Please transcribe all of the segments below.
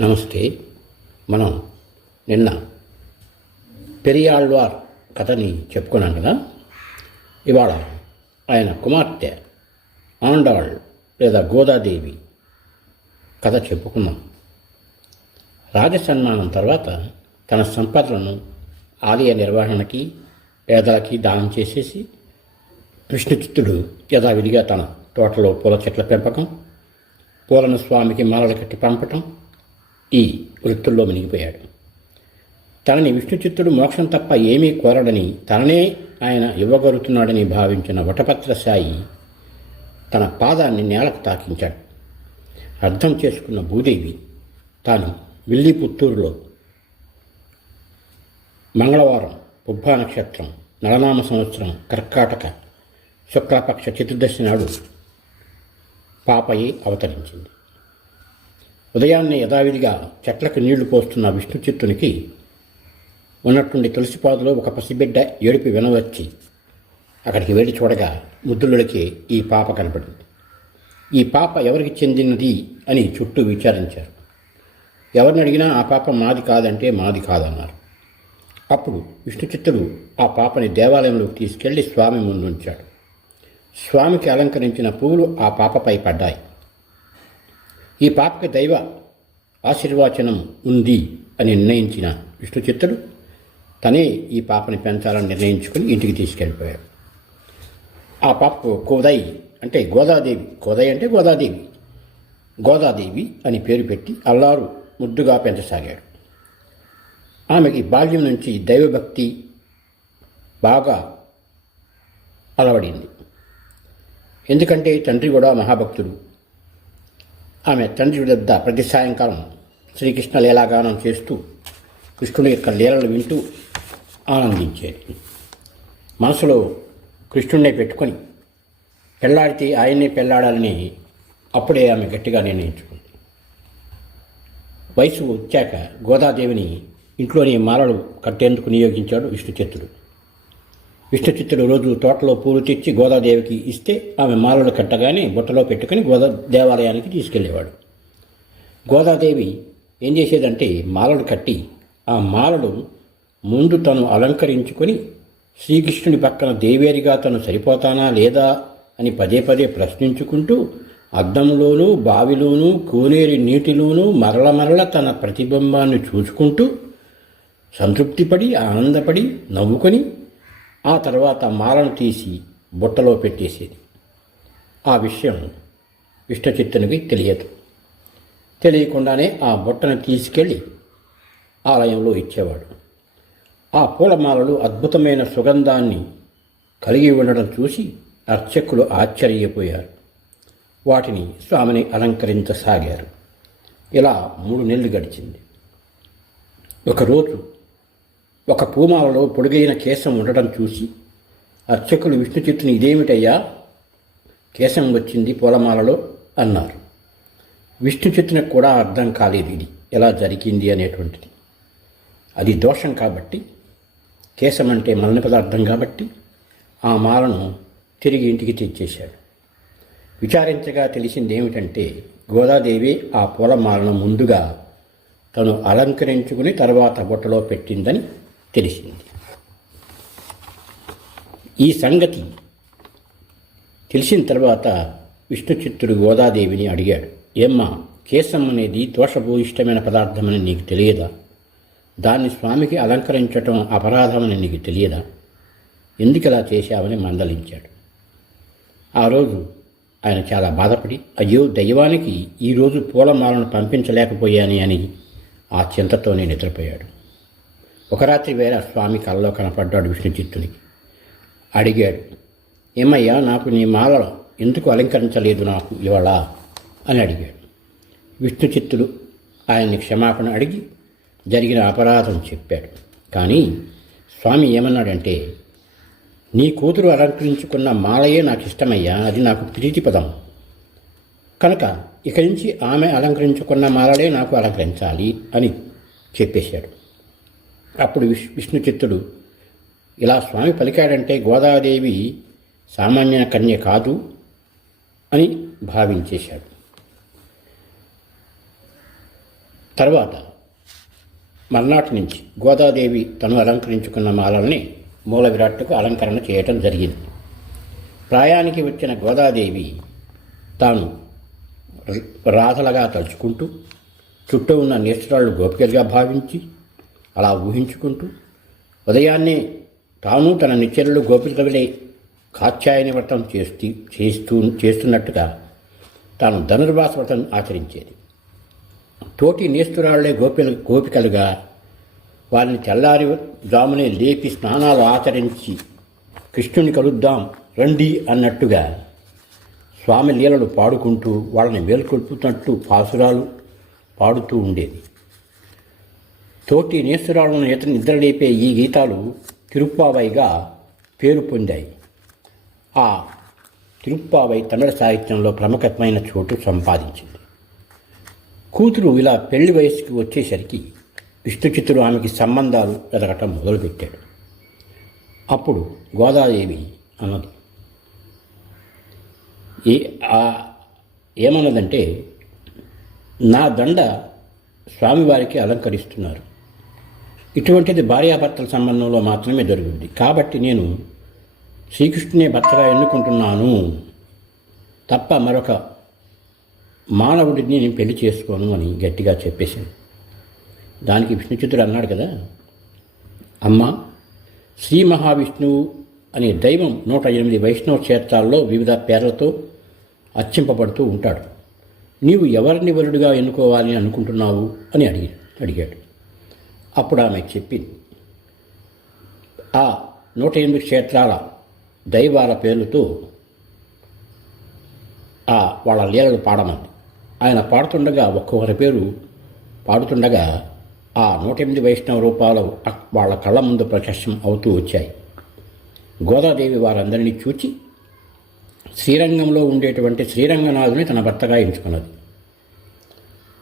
నమస్తే. మనం నిన్న పెరియాళ్వార్ కథని చెప్పుకున్నాం కదా. ఇవాళ ఆయన కుమార్తె ఆండాళ్ లేదా గోదాదేవి కథ చెప్పుకున్నాం. రాజసన్మానం తర్వాత తన సంపదలను ఆలయ నిర్వహణకి పేదలకి దానం చేసేసి విష్ణుచిత్తుడు యథావిధిగా తన తోటలో పూల చెట్ల పెంపకం, పూలను స్వామికి మాలలు కట్టి పంపటం, ఈ వృత్తుల్లో మునిగిపోయాడు. తనని విష్ణుచిత్తుడు మోక్షం తప్ప ఏమీ కోరడని, తననే ఆయన ఇవ్వగలుగుతున్నాడని భావించిన వటపత్రసాయి తన పాదాన్ని నేలకు తాకించాడు. అర్థం చేసుకున్న భూదేవి తాను విల్లిపుత్తూరులో మంగళవారం పుబ్బా నక్షత్రం నలనామ సంవత్సరం కర్కాటక శుక్లపక్ష చతుర్దశి నాడు పాపయ్యి అవతరించింది. ఉదయాన్నే యథావిధిగా చెట్లకు నీళ్లు పోస్తున్న విష్ణుచిత్తునికి ఉన్నట్టుండి తులసిపాదులో ఒక పసిబిడ్డ ఏడుపు వినవచ్చి అక్కడికి వెళ్ళి చూడగా ముద్దులకి ఈ పాప కనపడింది. ఈ పాప ఎవరికి చెందినది అని చుట్టూ విచారించారు. ఎవరిని అడిగినా ఆ పాప మాది కాదంటే మాది కాదన్నారు. అప్పుడు విష్ణుచిత్తుడు ఆ పాపని దేవాలయంలోకి తీసుకెళ్లి స్వామి ముందుంచాడు. స్వామికి అలంకరించిన పువ్వులు ఆ పాపపై పడ్డాయి. ఈ పాపకి దైవ ఆశీర్వచనం ఉంది అని నిర్ణయించిన విష్ణుచిత్తుడు తనే ఈ పాపని పెంచాలని నిర్ణయించుకుని ఇంటికి తీసుకెళ్ళిపోయాడు. ఆ పాపకు కోదై అంటే గోదాదేవి, కోదై అంటే గోదాదేవి, గోదాదేవి అని పేరు పెట్టి అల్లారు ముద్దుగా పెంచసాగాడు. ఆమెకి బాల్యం నుంచి దైవభక్తి బాగా అలవడింది. ఎందుకంటే తండ్రి కూడా మహాభక్తుడు. ఆమె తండ్రి వద్ద ప్రతి సాయంకాలం శ్రీకృష్ణ లీలాగానం చేస్తూ కృష్ణుని యొక్క లీలలు వింటూ ఆనందించేది. మనసులో కృష్ణుడినే పెట్టుకొని పెళ్లాడితే ఆయన్నే పెళ్లాడాలని అప్పుడే ఆమె గట్టిగా నిర్ణయించుకుంది. వయసు వచ్చాక గోదాదేవిని ఇంట్లోని మాలలు కట్టేందుకు నియోగించాడు విష్ణుచిత్తుడు. విష్ణుచిత్తుడు రోజు తోటలో పూలు తెచ్చి గోదాదేవికి ఇస్తే ఆమె మాలలు కట్టగానే బుట్టలో పెట్టుకుని దేవాలయానికి తీసుకెళ్లేవాడు. గోదాదేవి ఏం చేసేదంటే మాలలు కట్టి ఆ మాలలు ముందు తను అలంకరించుకొని శ్రీకృష్ణుడి పక్కన దేవేరిగా తను సరిపోతానా లేదా అని పదే పదే ప్రశ్నించుకుంటూ అద్దంలోనూ బావిలోనూ కోనేరి నీటిలోనూ మరల తన ప్రతిబింబాన్ని చూసుకుంటూ సంతృప్తిపడి ఆనందపడి నవ్వుకొని ఆ తర్వాత మాలను తీసి బుట్టలో పెట్టేసేది. ఆ విషయం విష్ణుచిత్తునికి తెలియదు. తెలియకుండానే ఆ బుట్టను తీసుకెళ్ళి ఆలయంలో ఇచ్చేవాడు. ఆ పూలమాలలు అద్భుతమైన సుగంధాన్ని కలిగి ఉండడం చూసి అర్చకులు ఆశ్చర్యపోయారు. వాటిని స్వామిని అలంకరించసాగారు. ఇలా 3 నెలలు గడిచింది. ఒకరోజు ఒక పూమాలలో పొడుగైన కేశం ఉండటం చూసి అర్చకులు విష్ణుచిత్తుని ఇదేమిటయ్యా కేశం వచ్చింది పూలమాలలో అన్నారు. విష్ణుచిత్తునికి కూడా అర్థం కాలేదు ఇది ఎలా జరిగింది అనేటువంటిది. అది దోషం కాబట్టి, కేశం అంటే మలిన పదార్థం కాబట్టి ఆ మాలను తిరిగి ఇంటికి తెచ్చేశాడు. విచారించగా తెలిసింది ఏమిటంటే గోదాదేవి ఆ పూలమాలను ముందుగా తను అలంకరించుకుని తర్వాత బుట్టలో పెట్టిందని తెలిసింది. ఈ సంగతి తెలిసిన తర్వాత విష్ణుచిత్తుడు గోదాదేవిని అడిగాడు, ఏమ్మా, కేశం అనేది దోషభూయిష్టమైన పదార్థమని నీకు తెలియదా? దాన్ని స్వామికి అలంకరించటం అపరాధమని నీకు తెలియదా? ఎందుకు ఇలా చేశావని మందలించాడు. ఆ రోజు ఆయన చాలా బాధపడి, అయ్యో దైవానికి ఈరోజు పూలమాలను పంపించలేకపోయాని అని ఆ చింతతోనే నిద్రపోయాడు. ఒక రాత్రి వేళ స్వామి కలలో కనపడ్డాడు విష్ణుచిత్తునికి. అడిగాడు, ఏమయ్యా, నాకు నీ మాల ఎందుకు అలంకరించలేదు నాకు ఇవాళ అని అడిగాడు. విష్ణుచిత్తుడు ఆయన్ని క్షమాపణ అడిగి జరిగిన అపరాధం చెప్పాడు. కానీ స్వామి ఏమన్నాడంటే, నీ కూతురు అలంకరించుకున్న మాలయే నాకు ఇష్టమయ్యా, అది నాకు ప్రీతిపదం కనుక ఇక నుంచి ఆమె అలంకరించుకున్న మాలలే నాకు అలంకరించాలి అని చెప్పేశాడు. అప్పుడు విష్ణుచిత్తుడు ఇలా స్వామి పలికాడంటే గోదాదేవి సామాన్య కన్య కాదు అని భావించేశాడు. తర్వాత మర్నాటి నుంచి గోదాదేవి తను అలంకరించుకున్న మాలల్ని మూల విరాట్టుకు అలంకరణ చేయటం జరిగింది. ప్రాయానికి వచ్చిన గోదాదేవి తాను రాధలుగా తలుచుకుంటూ చుట్టూ ఉన్న నేత్రాళ్ళు గోపికలుగా భావించి అలా ఊహించుకుంటూ ఉదయాన్నే తాను తన నిత్యలు గోపికలే కాత్యాయని వ్రతం చేస్తున్నట్టుగా తాను ధనుర్మాస వ్రతం ఆచరించేది. తోటి నేస్తురాళ్లే గోపికలుగా వారిని తెల్లారి జామునే లేపి స్నానాలు ఆచరించి కృష్ణుని కలుద్దాం రండి అన్నట్టుగా స్వామి లీలలు పాడుకుంటూ వాళ్ళని మేల్కొల్పుతున్నట్టు పాసురాలు పాడుతూ ఉండేది. తోటి నేస్తురాళ్లను నిద్రలేపే ఈ గీతాలు తిరుప్పావైగా పేరు పొందాయి. ఆ తిరుప్పావై తమిళ సాహిత్యంలో ప్రముఖమైన చోటు సంపాదించింది. కూతురు ఇలా పెళ్లి వయసుకి వచ్చేసరికి విష్ణుచిత్తుడు ఆమెకి సంబంధాలు ఎదగటం మొదలుపెట్టాడు. అప్పుడు గోదాదేవి అన్నది ఏమన్నదంటే, నా దండ స్వామివారికి అలంకరిస్తున్నారు. ఇటువంటిది భార్యాభర్తల సంబంధంలో మాత్రమే జరుగుతుంది. కాబట్టి నేను శ్రీకృష్ణునే భర్తగా ఎన్నుకుంటున్నాను తప్ప మరొక మానవుడిని నేను పెళ్లి చేసుకోను అని గట్టిగా చెప్పేశాను. దానికి విష్ణుచిత్తుడు అన్నాడు కదా, అమ్మ, శ్రీ మహావిష్ణువు అనే దైవం 108 వైష్ణవ క్షేత్రాల్లో వివిధ పేర్లతో అర్చింపబడుతూ ఉంటాడు. నీవు ఎవరిని వరుడుగా ఎన్నుకోవాలని అనుకుంటున్నావు అని అడిగాడు. అప్పుడు ఆమె చెప్పింది, ఆ 108 క్షేత్రాల దైవాల పేర్లతో వాళ్ళ లీలలు పాడమంది. ఆయన పాడుతుండగా ఒక్కొక్కరి పేరు పాడుతుండగా ఆ 108 వైష్ణవ రూపాలు వాళ్ళ కళ్ళ ముందు ప్రత్యక్షం అవుతూ వచ్చాయి. గోదాదేవి వారందరినీ చూచి శ్రీరంగంలో ఉండేటువంటి శ్రీరంగనాథుని తన భర్తగా ఎంచుకున్నది.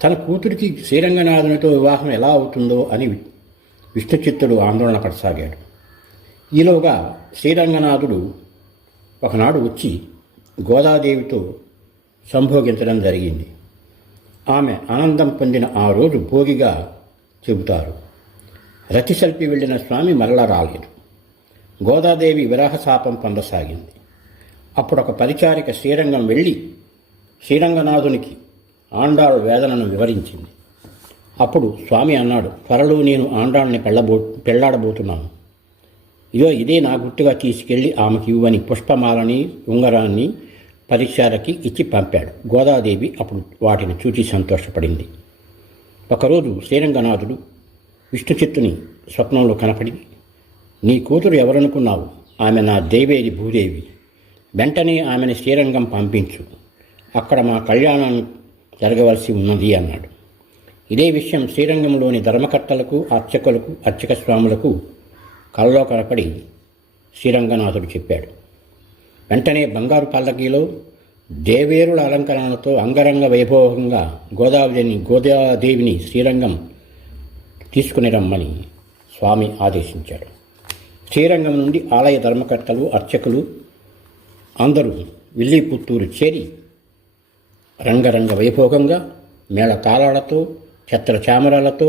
తన కూతురికి శ్రీరంగనాథునితో వివాహం ఎలా అవుతుందో అని విష్ణుచిత్తుడు ఆందోళన పడసాగాడు. ఈలోగా శ్రీరంగనాథుడు ఒకనాడు వచ్చి గోదాదేవితో సంభోగించడం జరిగింది. ఆమె ఆనందం పొందిన ఆ రోజు భోగిగా చెబుతారు. రతిసల్పి వెళ్ళిన స్వామి మరలా రాలేదు. గోదాదేవి విరహశాపం పొందసాగింది. అప్పుడు ఒక పరిచారిక శ్రీరంగం వెళ్ళి శ్రీరంగనాథునికి ఆండాళ్ వేదనను వివరించింది. అప్పుడు స్వామి అన్నాడు, త్వరలో నేను ఆండాళ్ళని పెళ్లాడబోతున్నాను. ఇదే నా గుర్తుగా తీసుకెళ్లి ఆమెకి ఇవ్వని పుష్పమాలని ఉంగరాన్ని పరిచారకి ఇచ్చి పంపాడు. గోదాదేవి అప్పుడు వాటిని చూచి సంతోషపడింది. ఒకరోజు శ్రీరంగనాథుడు విష్ణుచిత్తుని స్వప్నంలో కనపడి, నీ కూతురు ఎవరనుకున్నావు? ఆమె నా దేవేది భూదేవి. వెంటనే ఆమెను శ్రీరంగం పంపించు, అక్కడ మా కళ్యాణం జరగవలసి ఉన్నది అన్నాడు. ఇదే విషయం శ్రీరంగంలోని ధర్మకర్తలకు అర్చక స్వాములకు కలలో కనపడి శ్రీరంగనాథుడు చెప్పాడు. వెంటనే బంగారు పల్లకీలో దేవేరుల అలంకరణలతో అంగరంగ వైభవంగా గోదాదేవిని శ్రీరంగం తీసుకుని రమ్మని స్వామి ఆదేశించాడు. శ్రీరంగం నుండి ఆలయ ధర్మకర్తలు అర్చకులు అందరూ విల్లిపుత్తూరు చేరి రంగరంగ వైభోగంగా మేళ తాళాలతో ఛత్ర చామరాలతో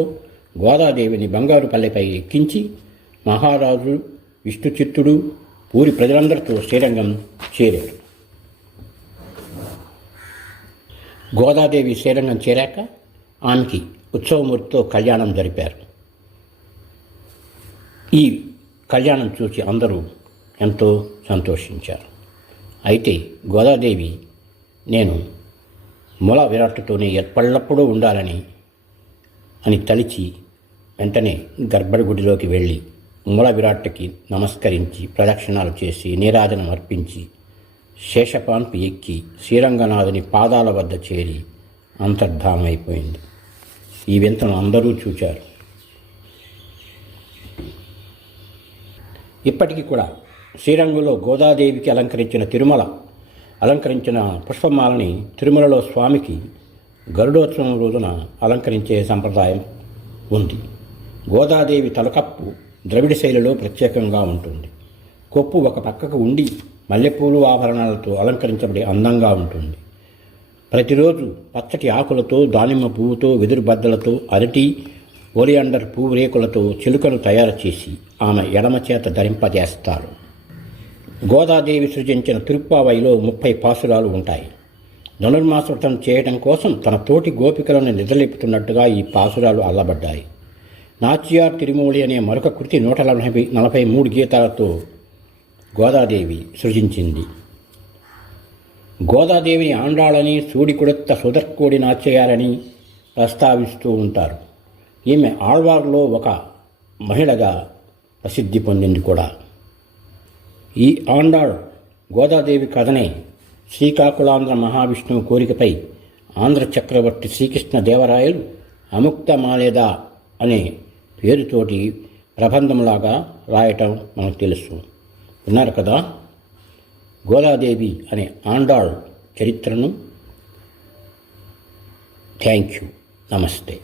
గోదాదేవిని బంగారు పల్లెపై ఎక్కించి మహారాజు విష్ణుచిత్తుడు ఊరి ప్రజలందరితో శ్రీరంగం చేరాడు. గోదాదేవి శ్రీరంగం చేరాక ఆమెకి ఉత్సవమూర్తితో కళ్యాణం జరిపారు. ఈ కళ్యాణం చూసి అందరూ ఎంతో సంతోషించారు. అయితే గోదాదేవి నేను మూల విరాట్టుతోనే ఎప్పటికప్పుడు ఉండాలని తలిచి వెంటనే గర్భగుడిలోకి వెళ్ళి మూల విరాట్టుకి నమస్కరించి ప్రదక్షిణాలు చేసి నీరాజనం అర్పించి శేషపాన్పు ఎక్కి శ్రీరంగనాథుని పాదాల వద్ద చేరి అంతర్ధానమైపోయింది. ఈ వింతను అందరూ చూచారు. ఇప్పటికీ కూడా శ్రీరంగంలో గోదాదేవికి అలంకరించిన పుష్పమాలని తిరుమలలో స్వామికి గరుడోత్సవం రోజున అలంకరించే సంప్రదాయం ఉంది. గోదాదేవి తలకప్పు ద్రవిడ శైలిలో ప్రత్యేకంగా ఉంటుంది. కొప్పు ఒక పక్కకు ఉండి మల్లెపూలు ఆభరణాలతో అలంకరించబడి అందంగా ఉంటుంది. ప్రతిరోజు పచ్చటి ఆకులతో, దానిమ్మ పువ్వుతో, వెదురు బద్దలతో, అరటి, ఒలియాండర్ పువ్వు రేకులతో చిలుకను తయారు చేసి ఆమె ఎడమ చేత ధరింపజేస్తారు. గోదాదేవి సృజించిన తిరుప్పావైలో 30 పాసురాలు ఉంటాయి. ధనుర్మాస వ్రతం చేయడం కోసం తన తోటి గోపికలను నిద్రలేపుతున్నట్టుగా ఈ పాసురాలు అల్లబడ్డాయి. నాచ్యార్ తిరుమూలి అనే మరొక కృతి 143 గీతాలతో గోదాదేవి సృజించింది. గోదాదేవిని ఆండాళని, సూడికుడెత్త సుధర్కోడి నాచ్యారని ప్రస్తావిస్తూ ఉంటారు. ఈమె ఆళ్వార్లో ఒక మహిళగా ప్రసిద్ధి పొందింది కూడా. ఈ ఆండాళ్ గోదాదేవి కథనే శ్రీకాకుళాంధ్ర మహావిష్ణువు కోరికపై ఆంధ్ర చక్రవర్తి శ్రీకృష్ణదేవరాయలు అముక్తమాలేదా అనే పేరుతోటి ప్రబంధంలాగా రాయటం మనకు తెలుసు. విన్నారు కదా గోదాదేవి అనే ఆండాళ్ చరిత్రను. Thank you. నమస్తే.